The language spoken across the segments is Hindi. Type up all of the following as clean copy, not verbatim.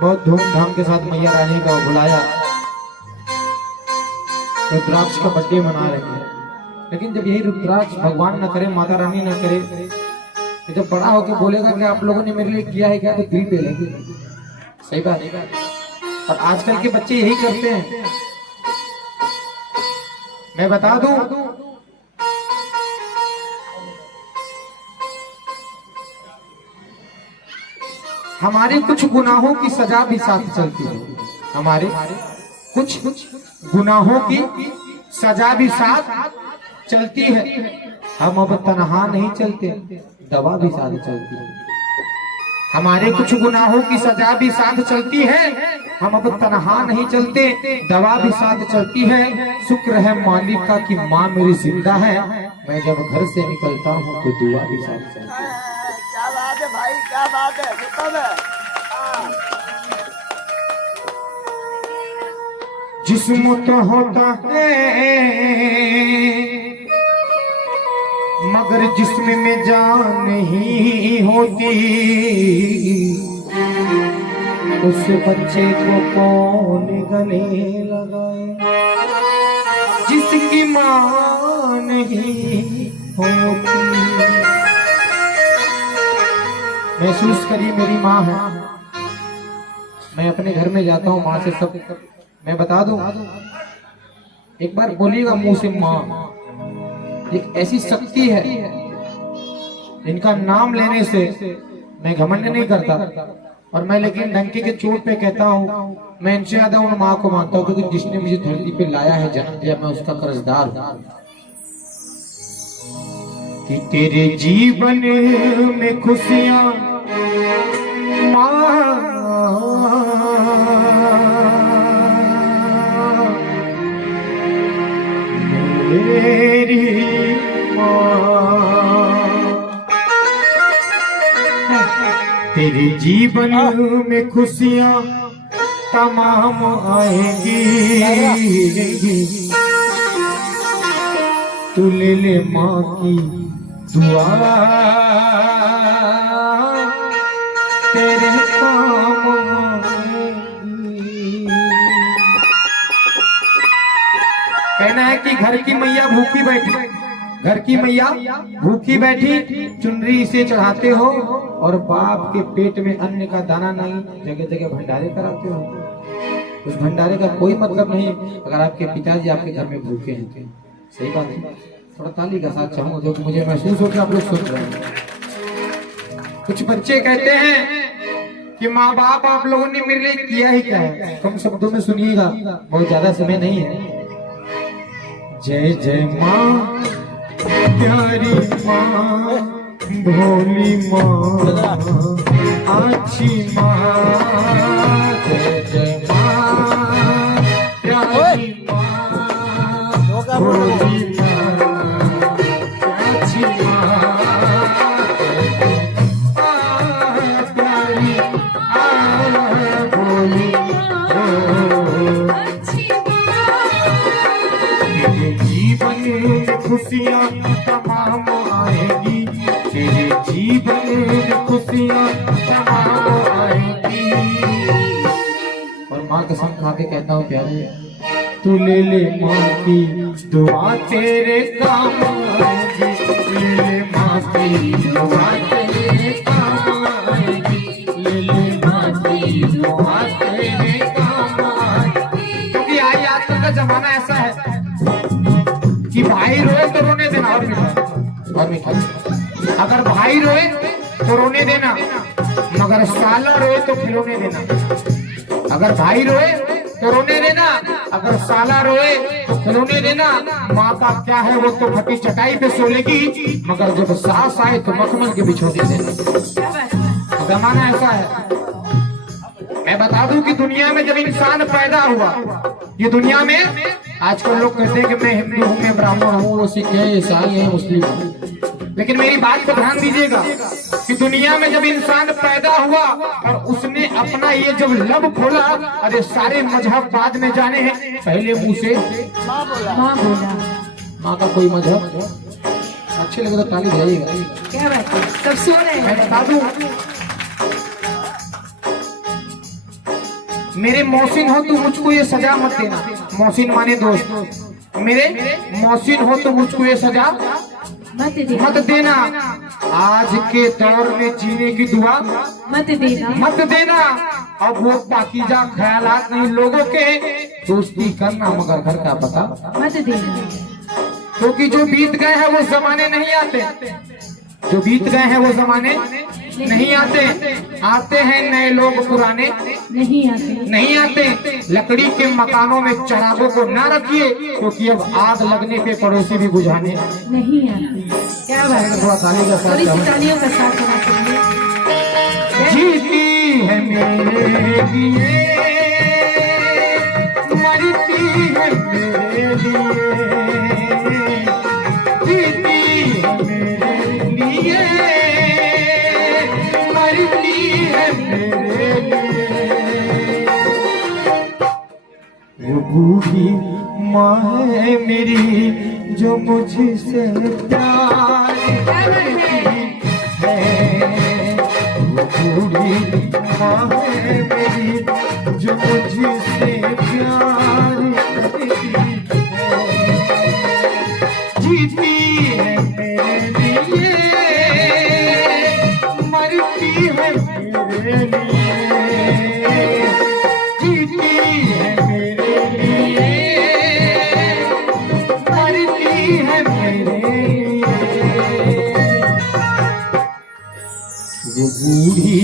बहुत धूमधाम के साथ मैया रानी का बुलाया, रुद्राक्ष का बर्थडे मना रहे हैं। लेकिन जब यही रुद्राक्ष भगवान न करे, माता रानी न करे, तो जब बड़ा होकर बोलेगा कि आप लोगों ने मेरे लिए किया है क्या, तो दिल पे लगे। सही बात है। और आजकल के बच्चे यही करते हैं। मैं बता दूं, हमारे कुछ गुनाहों की सजा भी साथ चलती है। हमारे कुछ गुनाहों की सजा भी साथ चलती है। हम अब तन्हा नहीं चलते, दवा भी साथ चलती है। हमारे कुछ गुनाहों की सजा भी साथ चलती है। हम अब तन्हा नहीं चलते, दवा भी साथ चलती है। शुक्र है मालिक का कि माँ मेरी जिंदा है। मैं जब घर से निकलता हूँ तो दुआ भी साथ चलती है। क्या बात है भाई, क्या बात है। जिस्म तो होता है मगर जिस्म में जान नहीं होती। उस बच्चे को कौन गले लगाए जिसकी मां नहीं होती। महसूस करिए मेरी माँ है। मैं अपने घर में जाता हूँ, माँ से सब मैं बता दूं, एक बार बोलिएगा मुंह से माँ। एक ऐसी शक्ति है इनका नाम लेने से मैं घमंड नहीं करता, और मैं लेकिन डंके के चोट पे कहता हूँ मैं इनसे ज्यादा उन माँ को मानता हूँ, क्योंकि जिसने मुझे धरती पे लाया है, जन्म दिया, मैं उसका कर्जदार हूँ। कि तेरे जीवन में खुशियाँ माँ मेरी तेरे जीवन में खुशियाँ तमाम आएंगी। तू ले ले माँ की दुआ, तेरे काम आएगी। कहना है कि घर की मैया भूखी बैठी, घर की मैया भूखी बैठी, चुनरी से चढ़ाते हो, और बाप के पेट में अन्न का दाना नहीं, जगह जगह भंडारे कराते हो। उस भंडारे का कोई मतलब नहीं अगर आपके पिताजी आपके घर में भूखे हैं। सही बात है। थोड़ा ताली का साथ चाहूंगा, जो मुझे महसूस हो कि आप लोग सुन रहे हैं। कुछ बच्चे कहते हैं कि माँ बाप आप लोगों ने मेरे लिए किया ही क्या है। कम शब्दों में सुनिएगा, बहुत ज्यादा समय नहीं है। जय जय माँ प्यारी माँ, भोली माँ, अच्छी माँ। जय जय माँ प्यारी माँ, भोली माँ, अच्छी माँ। प्यारी भोली जीवन में खुशियाँ तमाम आएगी। तेरे जीवन में खुशियाँ तमाम आएगी। और माँ कसम खा के कहता हूँ प्यारे, तू ले ले माँ की दुआ, तेरे काम आएगी। ले ले माँ की दुआ, तेरे काम आएगी। ले ले माँ की दुआ, तेरे काम आएगी। क्योंकि आजकल का जमाना ऐसा है कि भाई रोए तो रोने देना, और मीठा। अगर भाई रोए तो रोने देना, मगर साला रोए तो खिलौने देना। अगर भाई रोए तो रोने देना, अगर साला रोए तो खिलौने देना। माँ का क्या है, वो तो फटी चटाई पे सो लेगी, मगर जब सास आए तो मखमल के बिछोने देना। जमाना ऐसा है। मैं बता दूं कि दुनिया में जब इंसान पैदा हुआ, ये दुनिया में आजकल लोग कहते हैं कि मैं हिंदू हूँ, मैं ब्राह्मण हूँ, वो सिख है, ईसाई है, मुस्लिम हूँ। लेकिन मेरी बात को ध्यान दीजिएगा कि दुनिया में जब इंसान पैदा हुआ और उसने अपना ये जब लब खोला, अरे सारे मजहब बाद में जाने हैं, पहले मुंह से माँ बोला। माँ का कोई मजहब अच्छे लगे तो ताली बजाइएगा। क्या बात है, सब सो रहे हैं। मैं बता दूं मेरे मोहसिन हो तो मुझको ये सजा मत देना। मोहसिन माने दोस्त। मेरे मोहसिन हो तो मुझको ये सजा मत देना। आज के दौर में जीने की दुआ मत देना। अब वो पाकीज़ा ख्यालात नहीं लोगों के, दोस्ती करना मगर घर का पता मत देना। क्योंकि जो बीत गए हैं वो जमाने नहीं आते। जो बीत गए हैं वो जमाने नहीं आते। आते हैं नए लोग, पुराने नहीं आते। लकड़ी के मकानों में चिरागों को ना रखिए, क्योंकि अब आग लगने पे पड़ोसी भी बुझाने नहीं आते। क्या बात है, थोड़ा ताली का थोड़ी सी साथ। तालियों का साथ होना चाहिए। जीती है मेरे लिए, मरती है मेरे लिए। जीती है मेरे लिए, मरती है मेरे लिए। वो बूढ़ी माँ है मेरी जो मुझसे प्यार करती है। वो बूढ़ी माँ है मेरी जो मुझसे प्यार करती है। जीती है मेरे लिए, मरती है मेरे लिए। जीती है मेरे लिए, मरती है मेरे लिए। वो बूढ़ी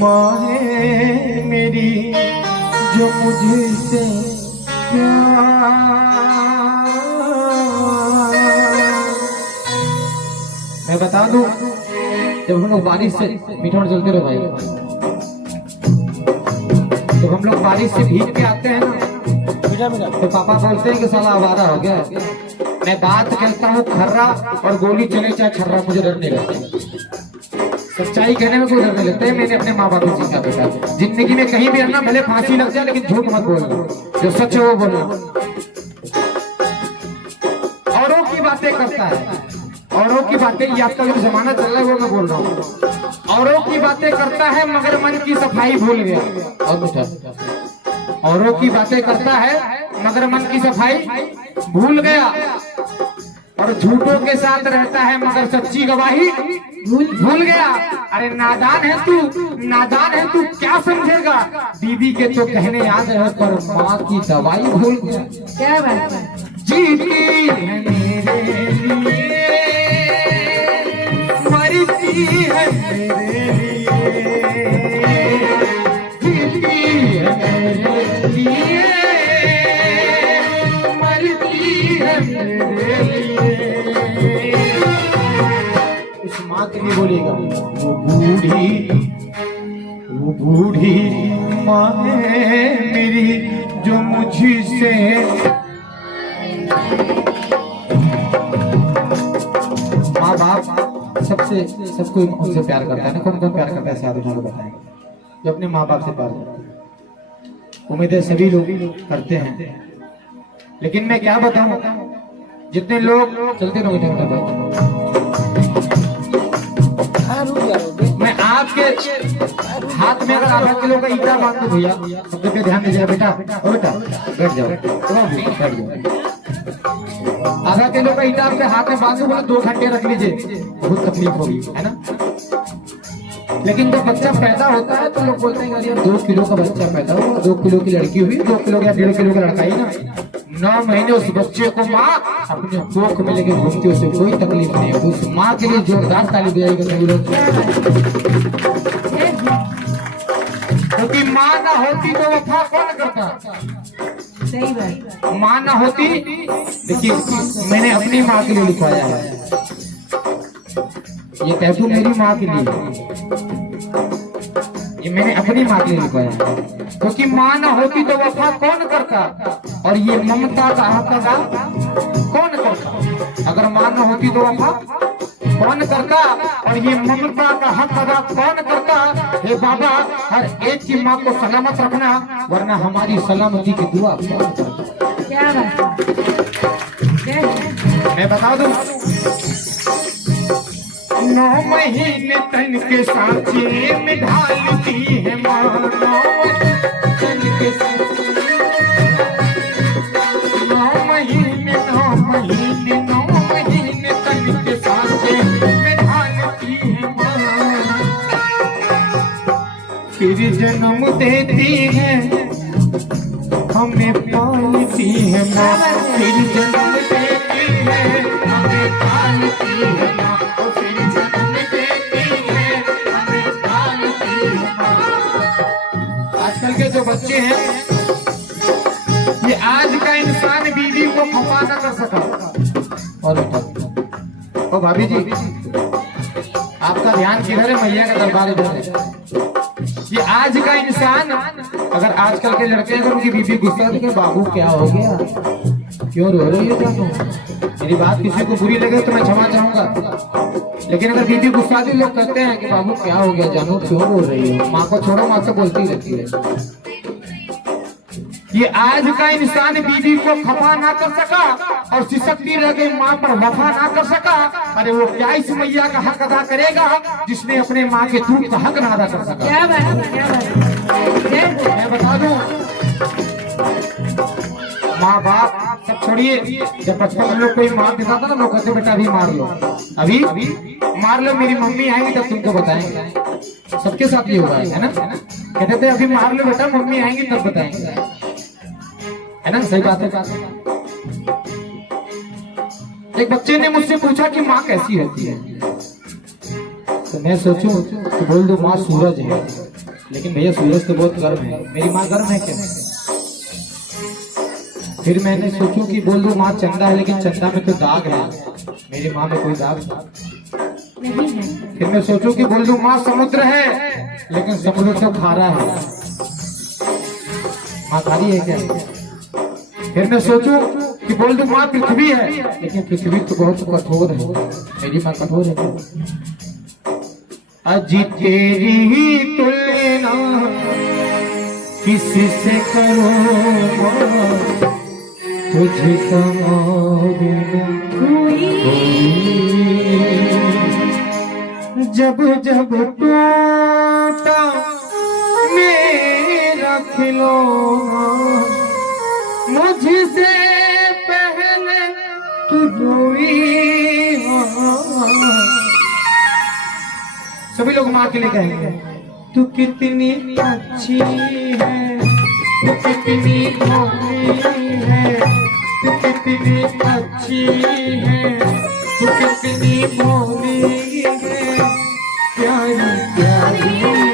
माँ है मेरी जो मुझसे प्यार। मैं बता दूं, जब हम लोग बारिश से मीठा और चलते रहो भाई, तो हम लोग बारिश से भीग के आते हैं ना, तो पापा बोलते हैं कि साला आवारा हो गया। मैं बात करता हूँ खर्रा, और गोली चले चाहे छर्रा, मुझे डर नहीं लगता। सच्चाई कहने में कोई डर नहीं लगता है। मैंने अपने माँ बाप को सीखा बेटा, जिंदगी में कहीं भी रहना, भले फांसी लग जाए लेकिन झूठ मत बोलना, जो सच है वो बोलना। औरों की बातें करता है, औरों की बातें, ये आजकल जो जमाना चल रहा है वो मैं बोल रहा हूँ। औरों की बातें करता है मगर मन की सफाई भूल गया। और बेटा, औरों की बातें करता है मगर मन की सफाई भूल गया, और झूठों के साथ रहता है मगर सच्ची गवाही भूल गया। अरे नादान है तू, नादान है तू, क्या समझेगा? बीबी के तो कहने याद है पर माँ की दवाई भूल गया। क्या बात है। जीती है मेरे लिए, मरती है मेरे लिए। जीती है मेरे लिए, मरती है मेरे लिए। उस माँ के लिए बोलेगा, वो बूढ़ी माँ है मेरी जो मुझसे। माँ बाप सबसे, सबको उनसे प्यार करता है ना। कौन कौन प्यार करता है शायद उन्होंने बताएंगे, जो अपने माँ बाप से प्यार करता है। उम्मीदें सभी लोग करते हैं, लेकिन मैं क्या बताऊं, जितने लोग चलते रहो। मैं आपके हाथ में अगर आधा किलो का ईटा बांध दूं भैया, सबसे पे ध्यान दीजिएगा बेटा, ओ बेटा बैठ जाओ, बैठ जाओ। आधा किलो का ईटा आपके हाथ में बांध दूं, बोला 2 घंटे रख लीजिए, बहुत तकलीफ होगी, है ना। लेकिन जब बच्चा पैदा होता है तो लोग बोलते हैं यार 2 किलो का बच्चा पैदा हुआ, 2 किलो की लड़की हुई, 2 किलो या 1.5 किलो का लड़का ही ना। 9 महीने उस बच्चे को माँ अपने कोख में लेके घूमती, उसे कोई तकलीफ नहीं है। उस माँ के लिए जोरदार ताली बजाएगा सभी लोग, क्योंकि माँ ना होती तो वफा कौन करता। सही बात। माँ ना होती, देखिए मैंने अपनी माँ के लिए लिखवाया है, ये टैटू मेरी माँ के लिए, ये मैंने अपनी माँ के लिए लिखवाया है। क्योंकि माँ ना होती तो वफा कौन करता, और ये ममता का हक अदा कौन करता। अगर माँ ना होती तो वफा कौन करता, और ये ममता का हक अदा कौन करता। हे बाबा, हर एक की माँ को सलामत रखना, वरना हमारी सलामती की दुआ कौन करता। क्या बात है। मैं बता दूं, 9 महीने तन के सांचे में ढालती है माँ, 9 तन के सांचे, 9 महीने 9 महीने 9 महीने तन के सांचे में ढालती है माँ। फिर जन्म देती है हमें पालती है माँ, फिर जन्म देती है हमें पालती है माँ, और फिर जन्म देती है हमें पालती है माँ। आजकल के जो बच्चे हैं, ये आज का इंसान बीवी को खफा न कर सका। और भाभी जी, आपका ध्यान किधर है? मैया का दरबार इधर है। ये आज का इंसान, अगर आजकल के लड़के अगर उनकी बीवी गुस्सा देखे, बाबू क्या हो गया, क्यों रो रही है जानू? मेरी बात किसी को बुरी लगे तो मैं क्षमा चाहूंगा, लेकिन अगर बीवी गुस्सा दी, लोग कहते हैं कि बाबू क्या हो गया जानू, क्यों रो रही है? माँ को छोड़ो, माँ से बोलती रहती है। ये आज का इंसान बीवी को खफा ना कर सका और सिसकती रह गई माँ पर वफा ना कर सका। अरे वो क्या इस मैया का हक अदा करेगा जिसने अपने माँ के दूध का हक ना अदा कर सका? क्या बात है, क्या बात है। मैं बता दूं, माँ बाप सब छोड़िए, जब बचपन में लोग कोई मार देता था ना, लोग कहते बेटा अभी मार लो, अभी मार लो, मेरी मम्मी आएंगी तब तुमको बताएंगे। सबके साथ ये हुआ है ना? कहते थे अभी मार लो बेटा, मम्मी आएंगी तब बताएंगे, है ना? सही बात है। एक बच्चे ने मुझसे पूछा कि माँ कैसी होती है, तो मैं सोचूं तो बोल दो माँ सूरज है, लेकिन भैया सूरज तो बहुत गर्म है, मेरी माँ गर्म है क्या? फिर मैंने सोचूं कि बोल दो माँ चंदा है, लेकिन चंदा में तो दाग है, मेरी माँ में कोई दाग नहीं है। फिर मैं सोचूं कि बोल दो माँ समुद्र है, लेकिन समुद्र तो खारा है, माँ खारी है क्या? फिर मैं सोचूं कि बोल दूं माँ पृथ्वी है, लेकिन पृथ्वी तो बहुत कठोर है, मेरी माँ कठोर है। अजी तेरी ही तुलना किसी से करो तुझे कोई, जब जब टूटा मेरा खिलौना, मुझसे पहले तू रोई। सभी लोग माँ के लिए कहेंगे, तू कितनी अच्छी है, तू कितनी भोली है, तू कितनी अच्छी है, तू कितनी भोली है, प्यारी प्यारी है।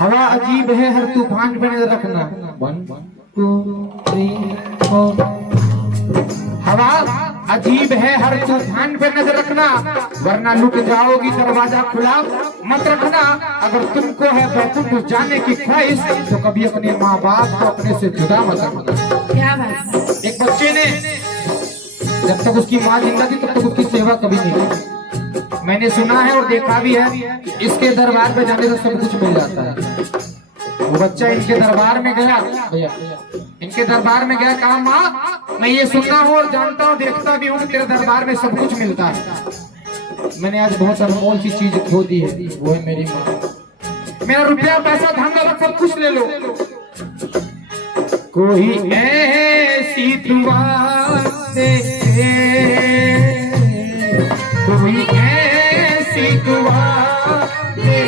हवा अजीब है, हर तूफान पे नजर रखना। 1 2 3 4। हवा अजीब है, हर तूफान पे नजर रखना, वरना लुट जाओगी, दरवाजा खुला मत रखना। अगर तुमको है बैतुल जाने की ख्वाहिश, तो कभी अपने माँ बाप को अपने से जुदा मत रखना। क्या बात है। एक बच्चे ने जब तक उसकी माँ जिंदा थी तब तक उसकी सेवा कभी नहीं की। मैंने सुना है और देखा भी है, इसके दरबार पे जाने से सब कुछ मिल जाता है। वो बच्चा इनके दरबार में गया, भैया इनके दरबार में गया, कहा माँ मैं ये सुनना हूँ और जानता हूँ, देखता भी हूँ कि तेरे दरबार में सब कुछ मिलता है। मैंने आज बहुत अनमोल सी चीज खो दी है, वो है मेरी माँ। मेरा रुपया पैसा धन दौलत सब कुछ ले लो, कोई ऐसी दुआ दे, कोई ऐसी दुआ दे,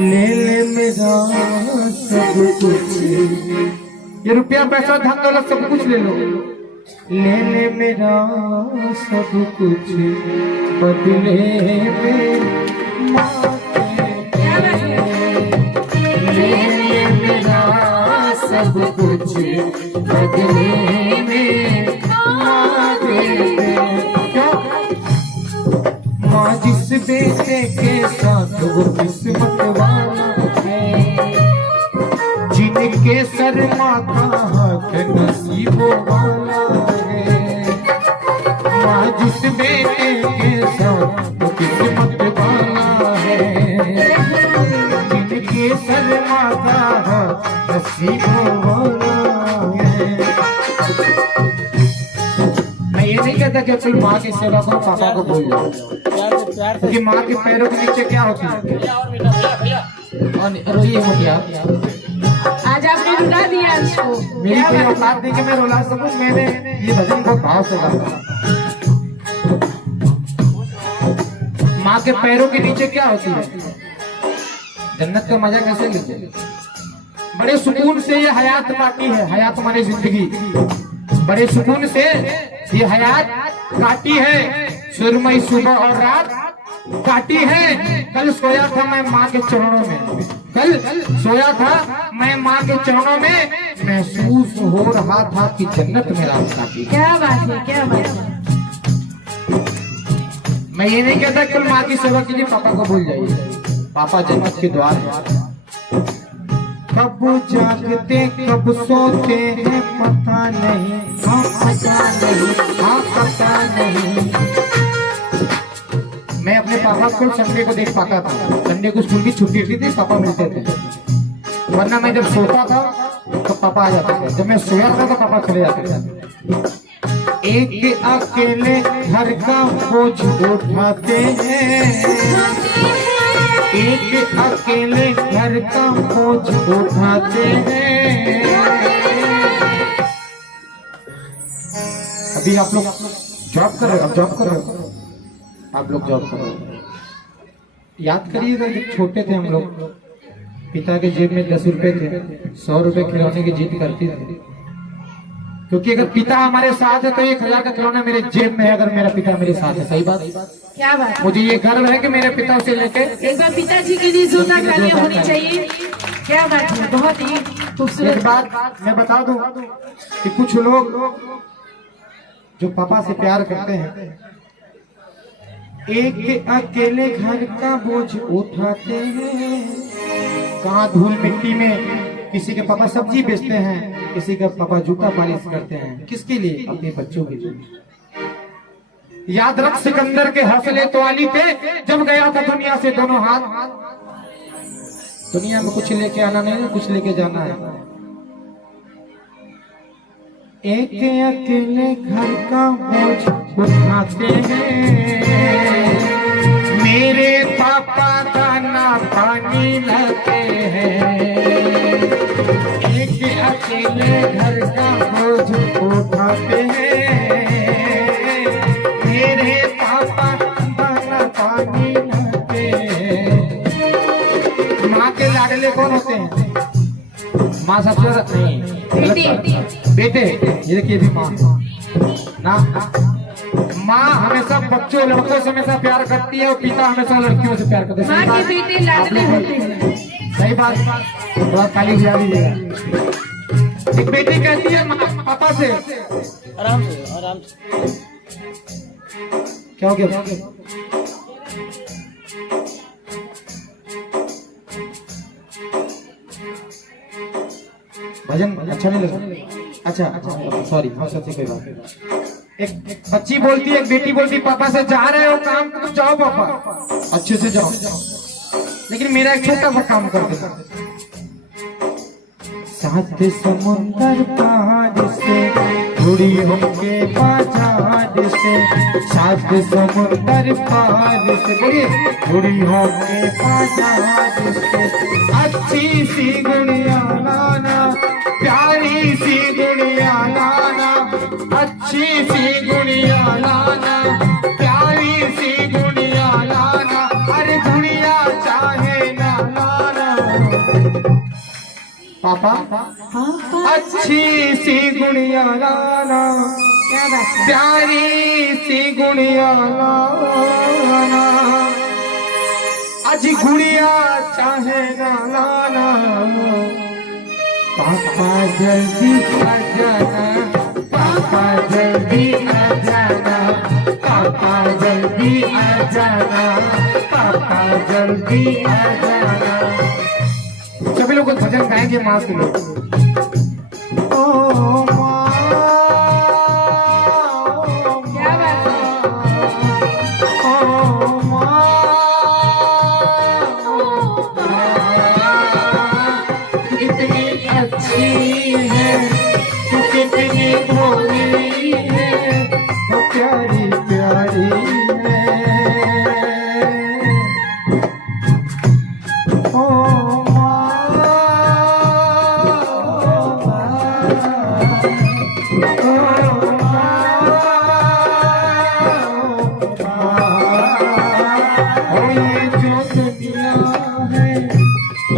ले ले मेरा सब कुछ, ये रुपया पैसा धन दौलत सब कुछ ले लो, ले ले मेरा सब कुछ, बदले में ले मेरा सब कुछ, बदले में माँ जिस बेटे के साथ वो किस्मत वाला है, जिनके सर माथा हाथ नसीबों वाला है। माँ जिस बेटे के साथ वो किस्मत ये शर्माता है नसीबों वाला है। मैं ये नहीं कहता कि अपनी माँ की सेवा करो, पापा को भूल जाओ, क्योंकि माँ के पैरों के नीचे क्या होती है। और रोइए मत यार, आज आपने रुला दिया उसको। मेरी कोई औकात नहीं कि मैं रुला सकूं। मैंने ये भजन बहुत भाव से गाया। माँ के पैरों के नीचे क्या होती है, जन्नत का मजा कैसे लेते, बड़े सुकून से ये हयात काटी है। हयात माने जिंदगी, बड़े सुकून से ये हयात काटी है। सुरमई सुबह और रात काटी है। कल सोया था मैं माँ के चरणों में, कल सोया था मैं माँ के चरणों में, महसूस हो रहा था कि जन्नत में रात काटी। क्या बात है, क्या बात है। मैं ये नहीं कहता कल माँ की सेवा कीजिए, पापा को भूल जाइए। पापा जन्नत के द्वार है। कब जागते कब सोते हैं पता नहीं, हाँ पता नहीं, हाँ पता नहीं। मैं अपने पापा को संडे को देख पाता था। संडे को स्कूल की छुट्टी होती थी, पापा मिलते थे। वरना मैं जब सोता था तो पापा आ जाते थे, जब मैं सोया था तो पापा चले जाते थे। एक अकेले घर का बोझ उठाते हैं, एक अकेले घर का बोझ उठाते हैं। अभी आप लोग जॉब कर रहे हो, अब जॉब कर रहे हो, आप लोग जॉब कर रहे हो। याद करिएगा जब छोटे थे हम लोग, पिता के जेब में 10 रुपए थे, 100 रुपए खिलौने की जिद करती थी। क्योंकि अगर पिता हमारे साथ है तो 1000 का खिलौना मेरे जेब में है, अगर मेरा पिता मेरे साथ है। सही बात, क्या बात। मुझे ये गर्व है कि मेरे पिता से लेके एक बार पिताजी के लिए जोरदार तालियां होनी चाहिए। क्या बात है, बहुत ही खूबसूरत। एक बात मैं बता दूं कि कुछ लोग जो पापा से प्यार करते हैं, एक अकेले घर का बोझ उठाते हैं। कहाँ धूल मिट्टी में किसी के पापा सब्जी बेचते हैं, किसी का पापा जूता पॉलिश करते हैं। किसके लिए? अपने बच्चों के लिए। याद रख सिकंदर के हौसले तो आली पे, जब गया था दुनिया से दोनों हाथ। दुनिया में कुछ लेके आना नहीं है, कुछ लेके जाना है। एक अकेले घर का बोझ उठाते हैं, मेरे पापा दाना पानी लाते हैं। एक अकेले घर का बोझ उठाते हैं, मेरे पापा दाना पानी लाते हैं। माँ के लाडले कौन होते हैं? माँ सबसे ज्यादा नहीं, बेटे। ये देखिए भी माँ ना, माँ हमेशा बच्चों लड़कों से हमेशा प्यार करती है और पिता हमेशा लड़कियों से प्यार करते हैं। माँ के बेटे लाडले होते हैं। सही बात, थोड़ा ताली बजा दीजिएगा। एक बेटी कहती है पापा से, आराम से आराम से। क्या हो गया? भजन अच्छा नहीं लगा? अच्छा सॉरी, हाँ सच्ची कोई बात नहीं। एक बच्ची बोलती है, एक बेटी बोलती है पापा से, जा रहे हो काम तो जाओ पापा, अच्छे से जाओ, लेकिन मेरा एक छोटा सा काम कर दो। सात समुंदर पार से जुड़ी होके बाजार से, सात समुंदर पार से जुड़ी होके बाजार से। अच्छी सी गुड़िया लाना, प्यारी सी गुड़िया लाना, अच्छी सी गुड़िया लाना, प्यारी सी गुड़िया लाना, अरे गुड़िया चाहे ना लाना। पापा अच्छी सी गुड़िया लाना, क्या बात है। प्यारी सी गुड़िया लाना, आज गुड़िया चाहे ना लाना। पापा जल्दी आ जाना, पापा जल्दी आ जाना, पापा जल्दी आ जाना, पापा जल्दी आ जाना। सभी लोग भजन गाएंगे माँ के लोग। ओ माँ, क्या बात है। ओ माँ, की है, तू कितनी भोली है, वो प्यारी प्यारी है। ओ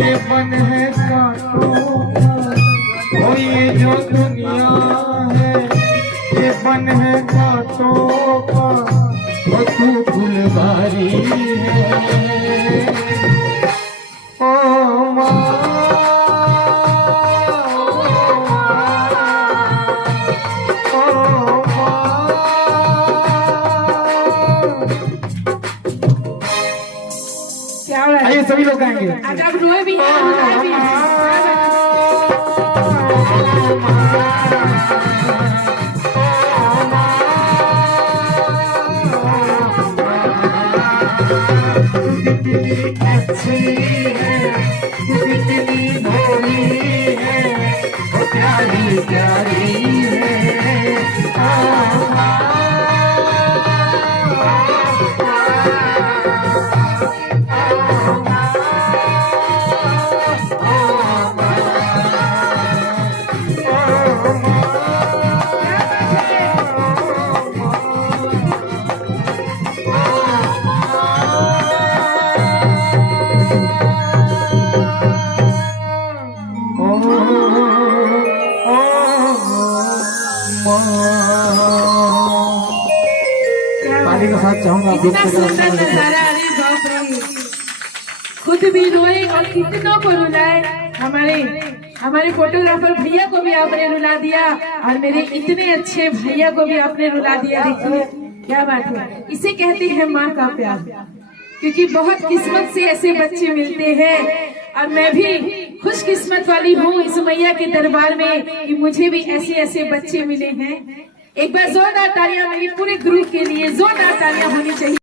ये बन है कांटों का, ओ ये जो दुनिया है ये बन है कांटों का, ओ तू फुलवारी है। ओ माँ, ओ माँ, क्या हो रहा है? आइए सभी लोग गाएंगे। आज आप रोए भी हैं, रुलाए भी हैं। अच्छी है, कितनी भोली है, वो प्यारी प्यारी है। ताली के साथ चाहूंगा आप लोग इतना सुंदर नजारा, अरे बाप रे, खुद भी रोए और कितनों को रुलाए। हमारे फोटोग्राफर भैया को भी आपने रुला दिया और मेरे इतने अच्छे भैया को भी आपने रुला दिया। देखिए क्या बात है, इसे कहते हैं माँ का प्यार, क्योंकि बहुत किस्मत से ऐसे बच्चे मिलते हैं और मैं भी खुश किस्मत वाली हूँ इस मैया के दरबार में कि मुझे भी ऐसे ऐसे बच्चे मिले हैं। एक बार जोरदार तालियां मेरी पूरे ग्रुप के लिए, जोरदार तालियां होनी चाहिए।